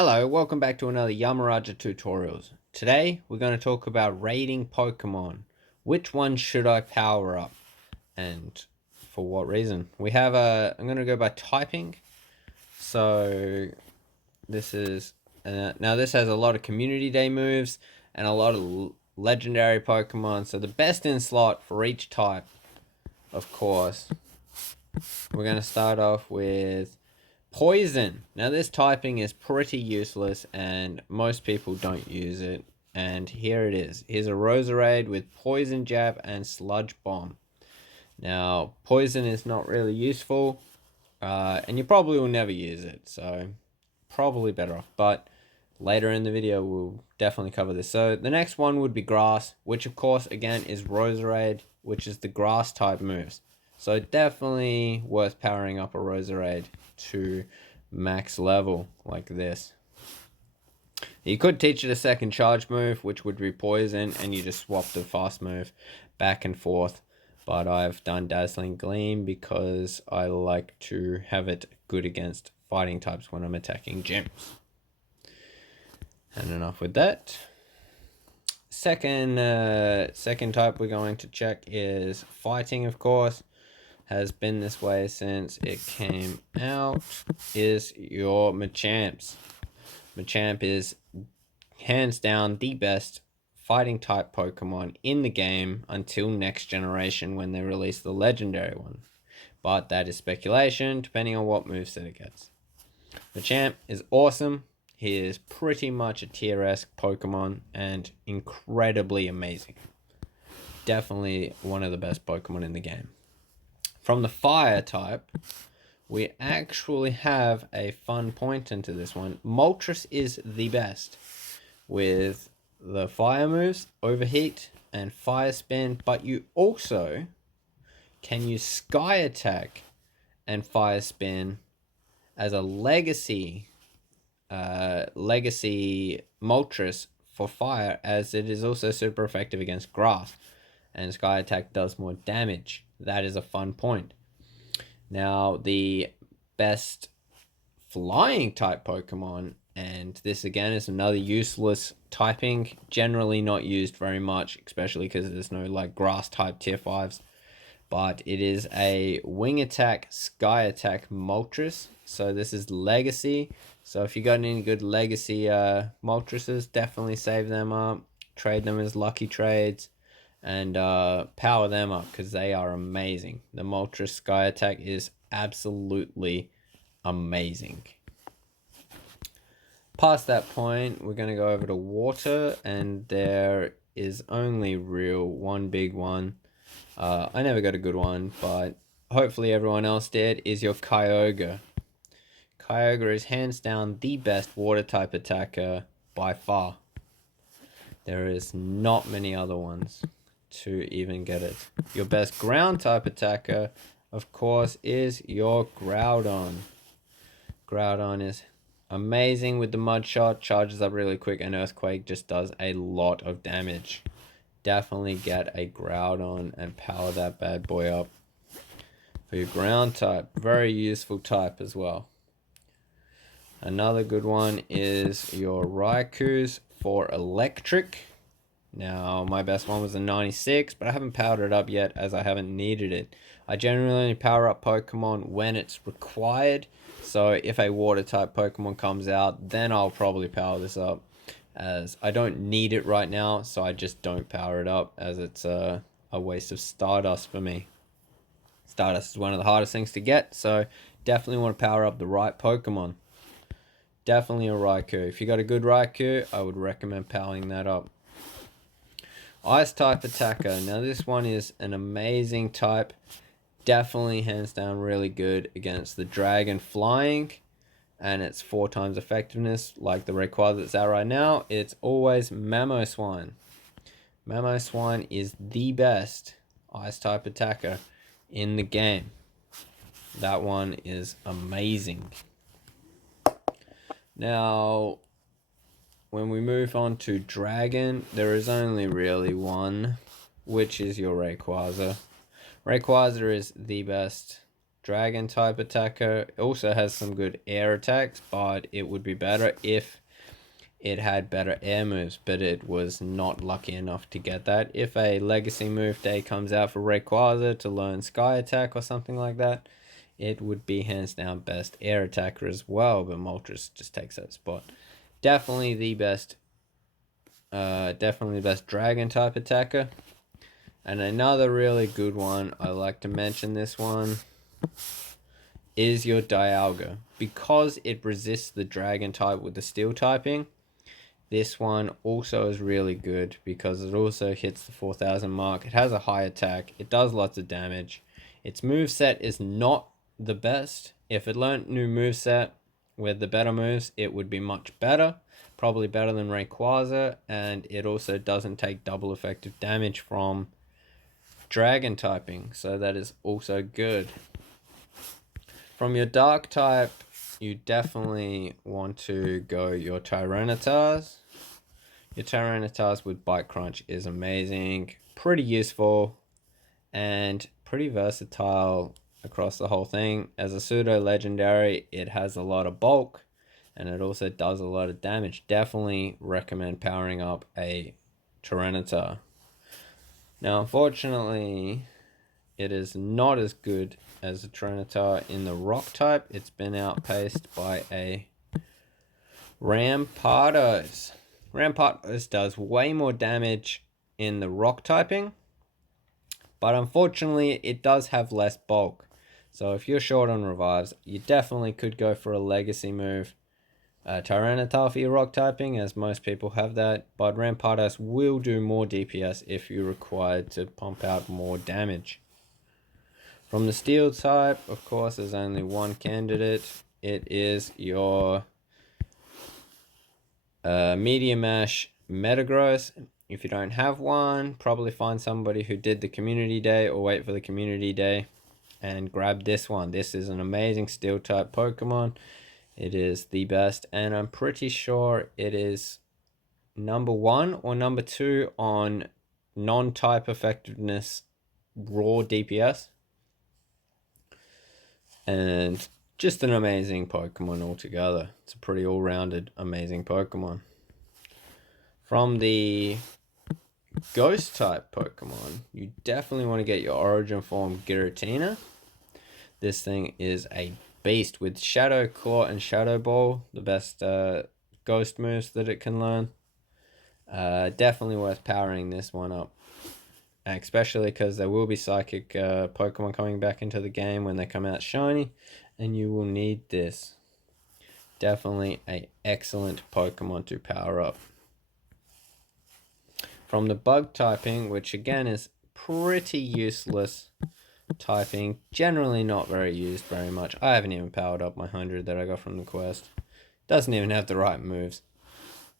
Hello, welcome back to another Yamaraja Tutorials. Today, we're going to talk about raiding Pokemon. Which one should I power up? And for what reason? I'm going to go by typing. So, this is, now this has a lot of Community Day moves and a lot of legendary Pokemon. So the best in slot for each type, of course. We're going to start off with Poison. Now this typing is pretty useless and most people don't use it. And here it is. Here's a Roserade with Poison Jab and Sludge Bomb. Now Poison is not really useful and you probably will never use it. So probably better off. But later in the video we'll definitely cover this. So the next one would be Grass, which of course again is Roserade, which is the Grass type moves. So definitely worth powering up a Roserade to max level like this. You could teach it a second charge move, which would be Poison, and you just swap the fast move back and forth. But I've done Dazzling Gleam because I like to have it good against fighting types when I'm attacking gyms. And enough with that. Second type we're going to check is Fighting, of course. Has been this way since it came out, is your Machamps. Machamp is hands down the best fighting type Pokemon in the game until next generation when they release the legendary one. But that is speculation depending on what moveset it gets. Machamp is awesome. He is pretty much a tier-esque Pokemon and incredibly amazing. Definitely one of the best Pokemon in the game. From the fire type, we actually have a fun point into this one. Moltres is the best with the fire moves, Overheat and Fire Spin, but you also can use Sky Attack and Fire Spin as a legacy Moltres for fire, as it is also super effective against grass, and Sky Attack does more damage. That is a fun point. Now, the best flying type Pokemon, and this again is another useless typing, generally not used very much, especially because there's no like grass type tier 5s, but it is a Wing Attack, Sky Attack Moltres. So this is Legacy. So if you got any good Legacy Moltreses, definitely save them up, trade them as lucky trades, and power them up because they are amazing. The Moltres Sky Attack is absolutely amazing. Past that point, we're going to go over to Water, and there is only one big one. I never got a good one, but hopefully everyone else did, is your Kyogre. Kyogre is hands down the best water type attacker by far. There is not many other ones to even get it. Your best ground type attacker, of course, is your Groudon. Groudon is amazing with the Mud Shot, charges up really quick, and Earthquake just does a lot of damage. Definitely get a Groudon and power that bad boy up. For your ground type, very useful type as well. Another good one is your Raikous for electric. Now, my best one was a 96, but I haven't powered it up yet as I haven't needed it. I generally only power up Pokemon when it's required. So if a water type Pokemon comes out, then I'll probably power this up, as I don't need it right now. So I just don't power it up, as it's a waste of Stardust for me. Stardust is one of the hardest things to get, so definitely want to power up the right Pokemon. Definitely a Raikou. If you got a good Raikou, I would recommend powering that up. Ice type attacker. Now this one is an amazing type. Definitely hands down really good against the dragon flying. And it's 4 times effectiveness like the Rayquaza that's out right now. It's always Mamoswine. Mamoswine is the best ice type attacker in the game. That one is amazing. Now, when we move on to Dragon, there is only really one, which is your Rayquaza. Rayquaza is the best dragon type attacker. It also has some good air attacks, but it would be better if it had better air moves, but it was not lucky enough to get that. If a legacy move day comes out for Rayquaza to learn Sky Attack or something like that, it would be hands down best air attacker as well, but Moltres just takes that spot. Definitely the best dragon type attacker. And another really good one, I like to mention this one, is your Dialga. Because it resists the dragon type with the steel typing, this one also is really good because it also hits the 4,000 mark. It has a high attack. It does lots of damage. Its moveset is not the best. If it learned new moveset with the better moves, it would be much better. Probably better than Rayquaza. And it also doesn't take double effective damage from dragon typing. So that is also good. From your dark type, you definitely want to go your Tyranitar's. Your Tyranitar's with Bite Crunch is amazing, pretty useful, and pretty versatile across the whole thing. As a pseudo legendary, it has a lot of bulk, and it also does a lot of damage. Definitely recommend powering up a Tyranitar. Now, unfortunately, it is not as good as a Tyranitar in the rock type. It's been outpaced by a Rampardos. Rampardos does way more damage in the rock typing, but unfortunately it does have less bulk. So if you're short on revives, you definitely could go for a legacy move. Tyranitar for your rock typing, as most people have that, but Rampardos will do more DPS if you're required to pump out more damage. From the steel type, of course, there's only one candidate. It is your Medium Ash Metagross. If you don't have one, probably find somebody who did the community day or wait for the community day and grab this one. This is an amazing steel type Pokemon. It is the best, and I'm pretty sure it is number 1 or number 2 on non-type effectiveness raw DPS. And just an amazing Pokemon altogether. It's a pretty all-rounded, amazing Pokemon. From the Ghost type Pokemon, you definitely want to get your Origin Form Giratina. This thing is a beast with Shadow Claw and Shadow Ball, the best Ghost moves that it can learn. Definitely worth powering this one up. Especially because there will be Psychic Pokemon coming back into the game when they come out shiny, and you will need this. Definitely an excellent Pokemon to power up. From the Bug typing, which again is pretty useless typing, generally not very used very much. I haven't even powered up my 100 that I got from the quest. Doesn't even have the right moves.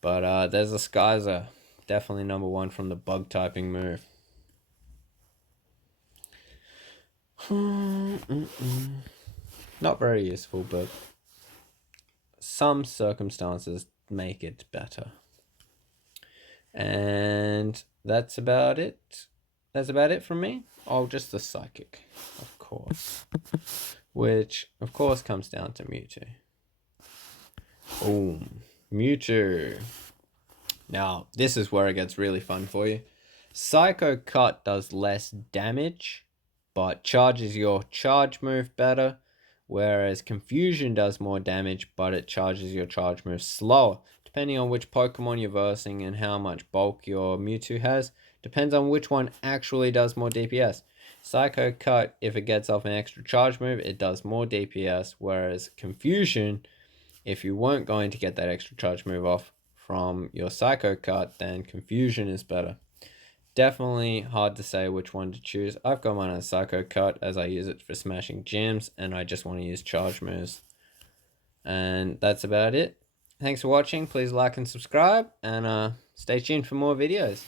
But there's a Skyzer, definitely number 1 from the Bug typing move. Not very useful, but some circumstances make it better. And that's about it. That's about it from me. Oh, just the Psychic, of course. Which, of course, comes down to Mewtwo. Boom. Mewtwo. Now, this is where it gets really fun for you. Psycho Cut does less damage, but charges your charge move better, whereas Confusion does more damage, but it charges your charge move slower. Depending on which Pokemon you're versing and how much bulk your Mewtwo has, depends on which one actually does more DPS. Psycho Cut, if it gets off an extra charge move, it does more DPS, whereas Confusion, if you weren't going to get that extra charge move off from your Psycho Cut, then Confusion is better. Definitely hard to say which one to choose. I've got mine as Psycho Cut as I use it for smashing gyms, and I just want to use charge moves. And that's about it. Thanks for watching. Please like and subscribe, and stay tuned for more videos.